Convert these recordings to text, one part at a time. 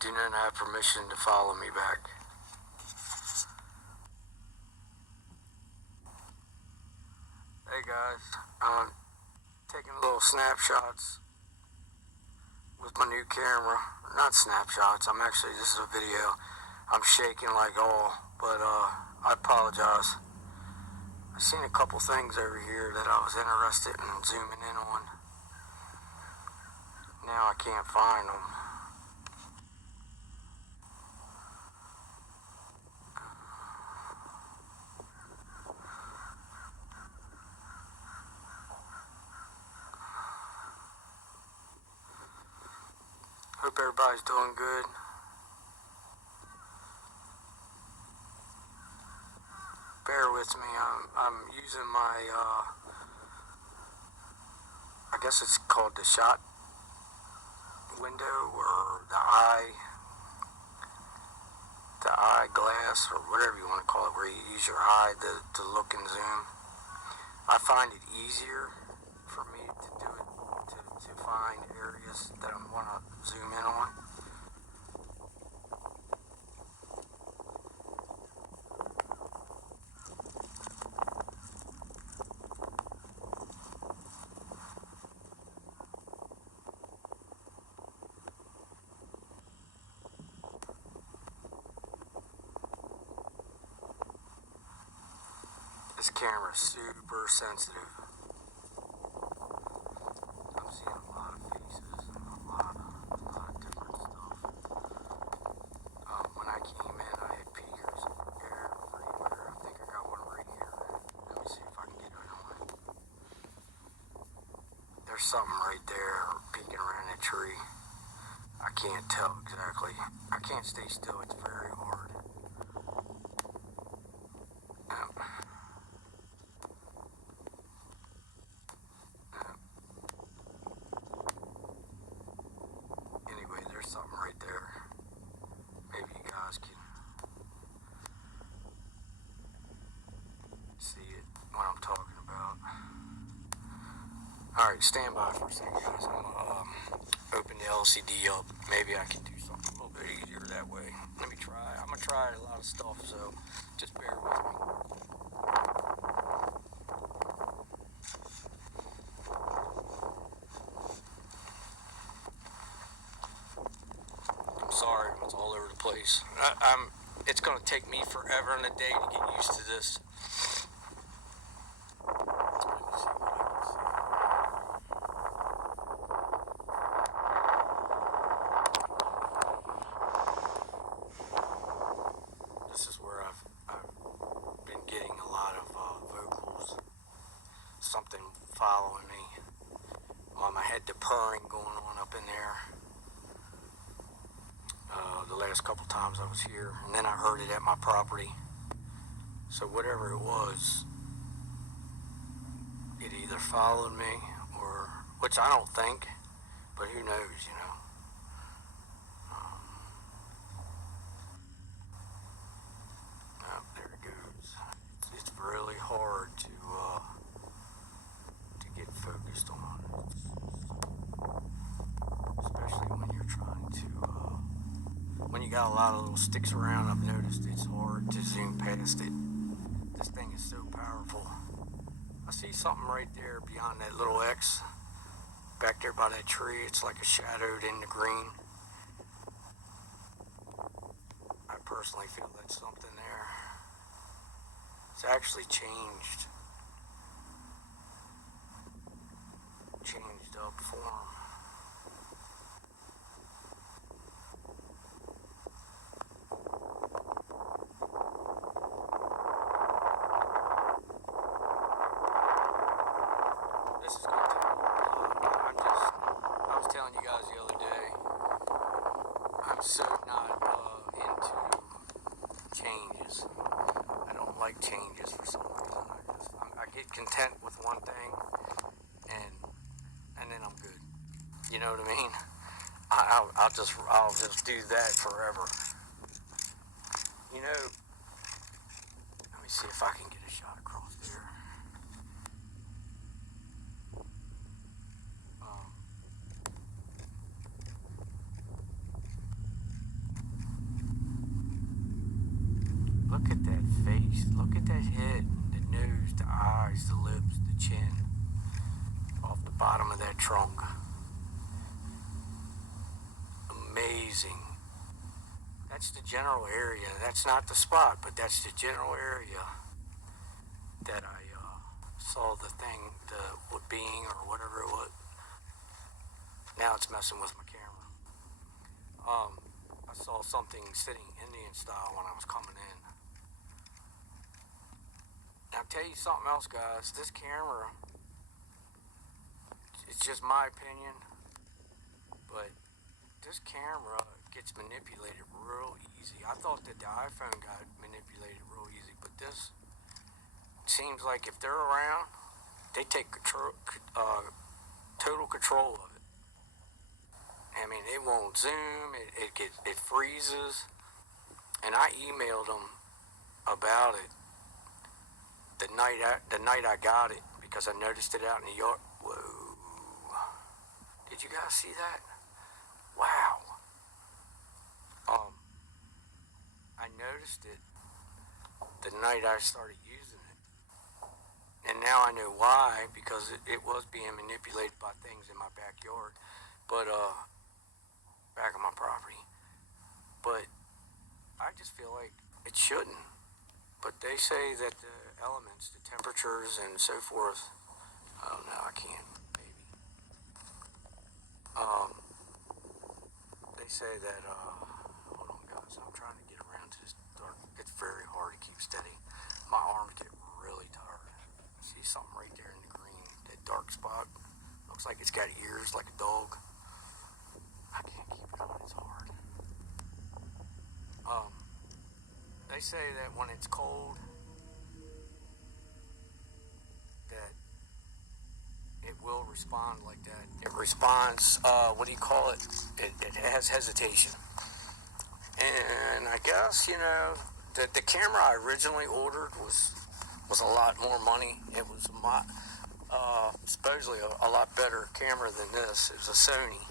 do not have permission to follow me back. Hey guys, I'm taking little snapshots with my new camera. Not snapshots, this is a video. I'm shaking like all, but I apologize. I seen a couple things over here that I was interested in zooming in on. Now I can't find them. Hope everybody's doing good. Bear with me. I'm using my I guess it's called the shot window or the eye glass or whatever you want to call it, where you use your eye to look and zoom. I find it easier for me to do it to find areas that I want to zoom in on. This camera is super sensitive. I'm seeing a lot of faces and a lot of different stuff. When I came in, I had peekers everywhere. I think I got one right here. Let me see if I can get it on. There's something right there peeking around that tree. I can't tell exactly. I can't stay still. It's very hard. Something right there. Maybe you guys can see it, what I'm talking about. Alright, stand by for a second, guys. I'm gonna open the LCD up. Maybe I can do something a little bit easier that way. Let me try. I'm gonna try a lot of stuff, so just bear with me. Sorry, it's all over the place. It's going to take me forever and a day to get used to this. Let me see what I can see. This is where I've been getting a lot of vocals. Something following me. I had the purring going on up in there. The last couple times I was here, and then I heard it at my property. So whatever it was, it either followed me or, which I don't think, but who knows, you know. Oh, there it goes. It's really hard to get focused on, especially when you're trying to. When you got a lot of little sticks around, I've noticed it's hard to zoom past it. This thing is so powerful. I see something right there beyond that little X. Back there by that tree, it's like a shadowed in the green. I personally feel that's something there. It's actually changed up form. This is going to take a while. I was telling you guys the other day, I'm so not into changes. I don't like changes for some reason. I get content with one thing, and then I'm good. You know what I mean? I'll just do that forever. You know, let me see if I can get a shot across there. look at that face. Look at that head, the nose, the eyes, the lips, the chin. Off the bottom of that trunk. Amazing. That's the general area. That's not the spot, but that's the general area that I saw the thing, the being or whatever it was. Now it's messing with my camera. I saw something sitting Indian style when I was coming in. Now I'll tell you something else, guys. This camera, it's just my opinion, but this camera gets manipulated real easy. I thought that the iPhone got manipulated real easy, but this seems like if they're around, they take total control of it. I mean, it won't zoom. It freezes. And I emailed them about it the night I got it because I noticed it out in the yard. Whoa! Did you guys see that? Wow. I noticed it the night I started using it. And now I know why, because it was being manipulated by things in my backyard. But, back on my property. But I just feel like it shouldn't. But they say that the elements, the temperatures and so forth, I don't know, I can't, maybe. They say that, hold on guys, I'm trying to get around to this dark. It's very hard to keep steady. My arms get really tired. See something right there in the green, that dark spot? Looks like it's got ears like a dog. I can't keep it on, it's hard. They say that when it's cold, that it will respond like that. It responds, what do you call it? It has hesitation. And I guess, the camera I originally ordered was a lot more money. It was supposedly a lot better camera than this. It was a Sony.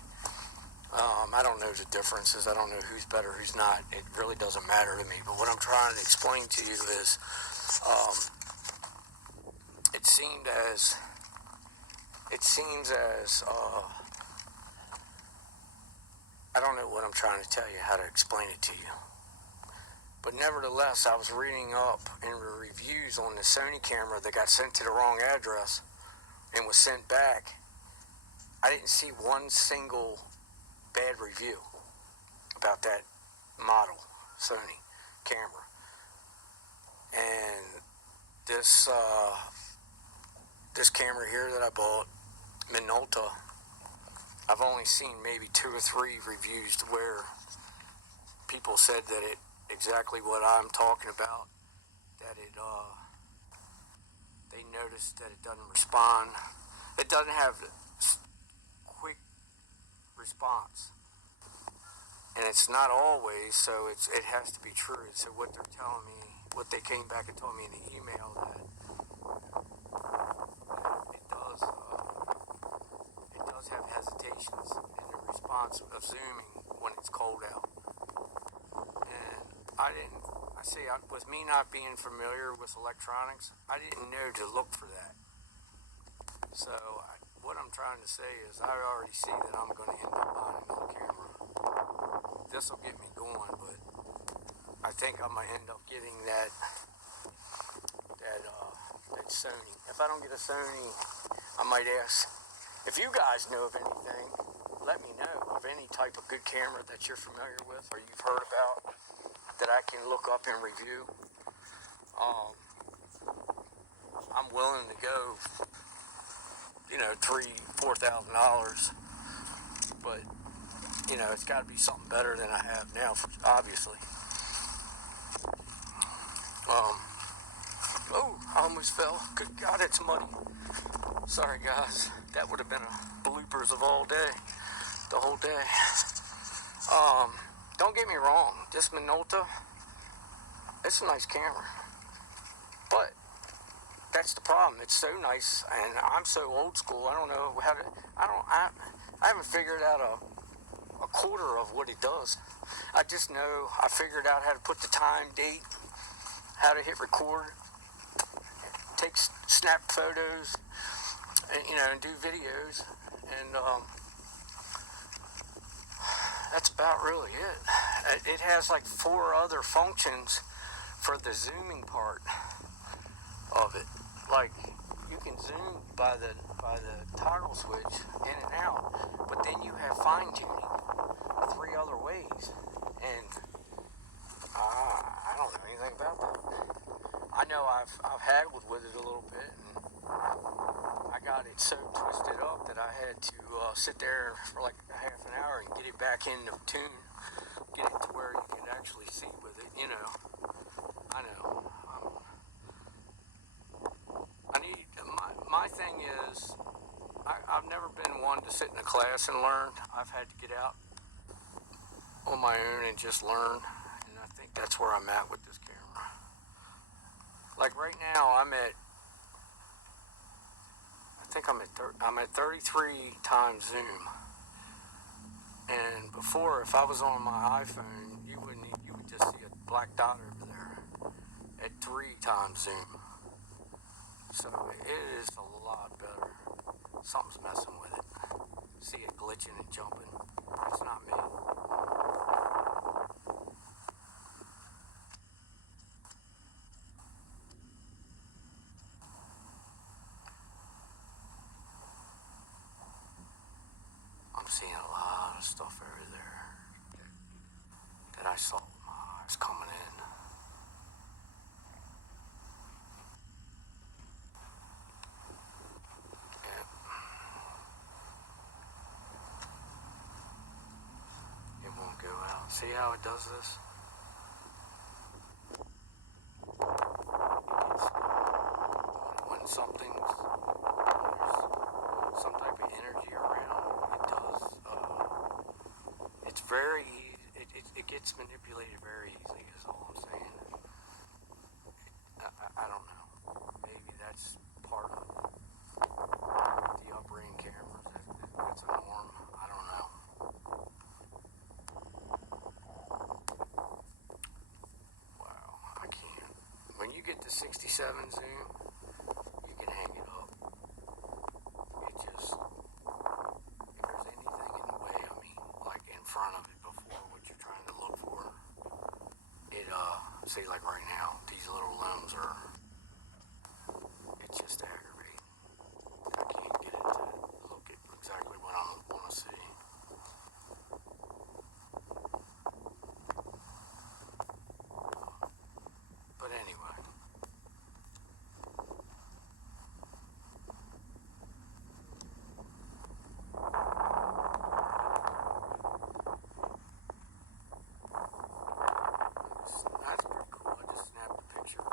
I don't know the differences. I don't know who's better, who's not. It really doesn't matter to me. But what I'm trying to explain to you is, it seems as I don't know what I'm trying to tell you, how to explain it to you. But nevertheless, I was reading up in the reviews on the Sony camera that got sent to the wrong address and was sent back. I didn't see one single bad review about that model Sony camera. And this camera here that I bought, Minolta, I've only seen maybe 2 or 3 reviews where people said that it exactly what I'm talking about, that they noticed that it doesn't respond. It doesn't have quick response, and it's not always, so it has to be true. So what they're telling me, what they came back and told me in the email, that it does have hesitations in the response of zooming when it's cold out. And with me not being familiar with electronics, I didn't know to look for that. So what I'm trying to say is I already see that I'm going to end up buying another camera. This will get me going, but I think I might end up getting that Sony. If I don't get a Sony, I might ask, if you guys know of anything, let me know of any type of good camera that you're familiar with or you've heard about that I can look up and review. I'm willing to go, $3,000-$4,000, but it's got to be something better than I have now, obviously. I almost fell. Good God, it's muddy. Sorry, guys. That would have been a bloopers of all day, the whole day. Don't get me wrong. This Minolta, it's a nice camera, but that's the problem. It's so nice, and I'm so old school. I don't know how to. I haven't figured out a quarter of what it does. I just know I figured out how to put the time, date, how to hit record, snap photos, and, and do videos, and that's about really it. It has like 4 other functions for the zooming part of it. Like, you can zoom by the toggle switch in and out, but then you have fine tuning 3 other ways, and I don't know anything about that. I know I've haggled with it a little bit, and I got it so twisted up that I had to sit there for like a half an hour and get it back into tune, get it to where you can actually see with it. I know. I need my thing is I've never been one to sit in a class and learn. I've had to get out on my own and just learn, and I think that's where I'm at with this camera. Like right now, I'm at 33 times zoom, and before, if I was on my iPhone, you would just see a black dot over there at 3 times zoom. So it is a lot better. Something's messing with it. See it glitching and jumping. It's not me. I'm seeing a lot of stuff over there that I saw with my eyes coming in. Yep. It won't go out. See how it does this? When there's some type of energy around, it does. It's very easy. It gets manipulated very easily, is all I'm saying. I don't know. Maybe that's part of the upbringing cameras. That's a norm. I don't know. Wow, I can't. When you get to 67 zoom, you can hang it up. It just, if there's anything in the way, like in front of it before what you're trying to look for, see, like right now, these little limbs it's just aggravating. I can't get it to look at exactly what I want to see. But anyway. That's pretty cool. I just snapped a picture.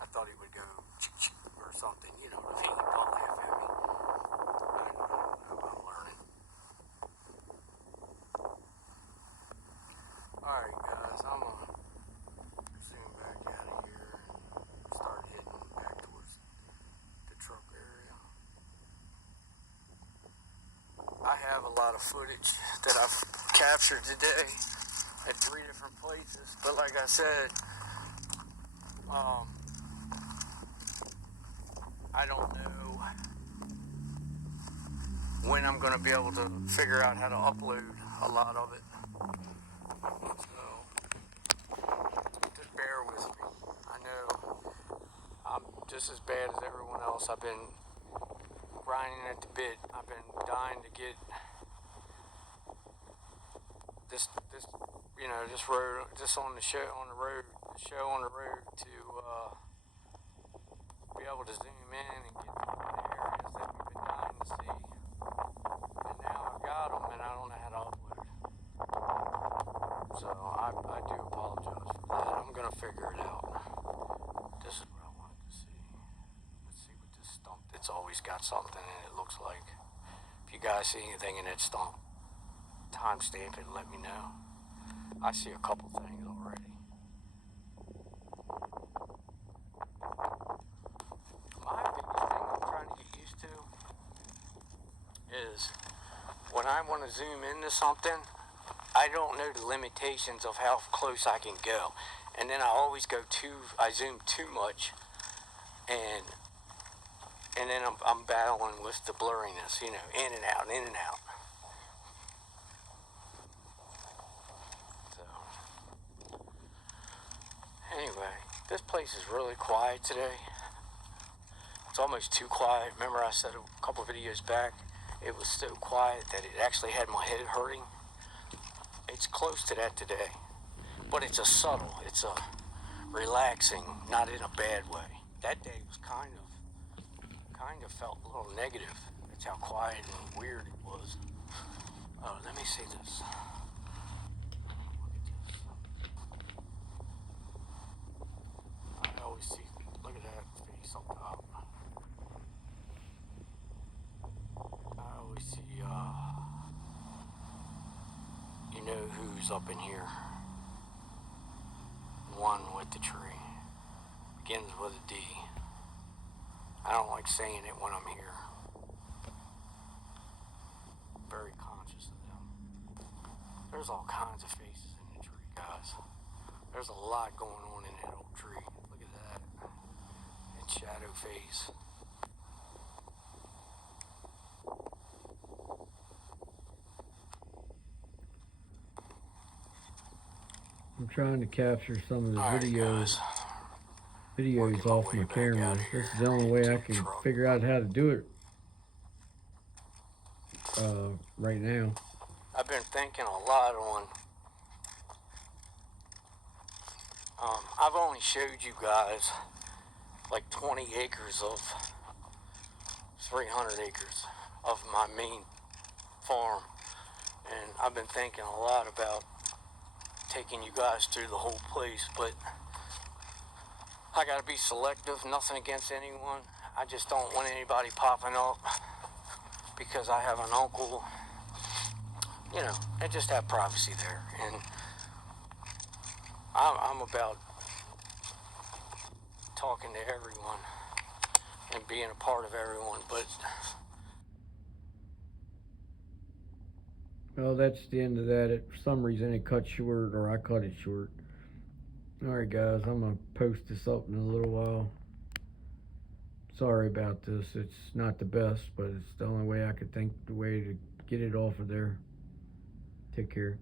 I thought he would go or something, what I mean? Don't laugh at me. I'm learning. Alright, guys, I'm gonna zoom back out of here and start heading back towards the truck area. I have a lot of footage that I've captured today at 3 different places, but like I said, I don't know when I'm going to be able to figure out how to upload a lot of it. So, just bear with me. I know I'm just as bad as everyone else. I've been grinding at the bit. I've been dying to get this road, the show on the road to be able to zoom in and get to the areas that we've been dying to see. And now I've got them, and I don't know how to upload. So I do apologize for that. I'm gonna figure it out. This is what I wanted to see. Let's see what this stump. It's always got something in it. It looks like. If you guys see anything in that stump, timestamp it and let me know. I see a couple things already. My biggest thing I'm trying to get used to is when I want to zoom into something, I don't know the limitations of how close I can go. and then I zoom too much, and then I'm battling with the blurriness, you know, in and out, in and out. So, anyway, this place is really quiet today. It's almost too quiet. Remember I said a couple videos back, it was so quiet that it actually had my head hurting. It's close to that today, but it's a relaxing, not in a bad way. That day was kind of felt a little negative. That's how quiet and weird it was. Oh, let me see this. I always see, look at that face up top. I always see, you know who's up in here. One with the tree. Begins with a D. I don't like saying it when I'm here. Very conscious of them. There's all kinds of faces in the tree, guys. There's a lot going on in that old tree. Look at that. And shadow face. I'm trying to capture some of the All right, videos Working my off way my back camera. out This here is the only way to I the can truck. figure out how to do it right now. I've been thinking a lot on. I've only showed you guys like 20 acres of 300 acres of my main farm, and I've been thinking a lot about taking you guys through the whole place, but I gotta be selective. Nothing against anyone. I just don't want anybody popping up because I have an uncle, you know, and just have privacy there. And I'm about talking to everyone and being a part of everyone, but Well, that's the end of that. For some reason, it cut short, or I cut it short. Alright, guys, I'm going to post this up in a little while. Sorry about this. It's not the best, but it's the only way I could think the way to get it off of there. Take care.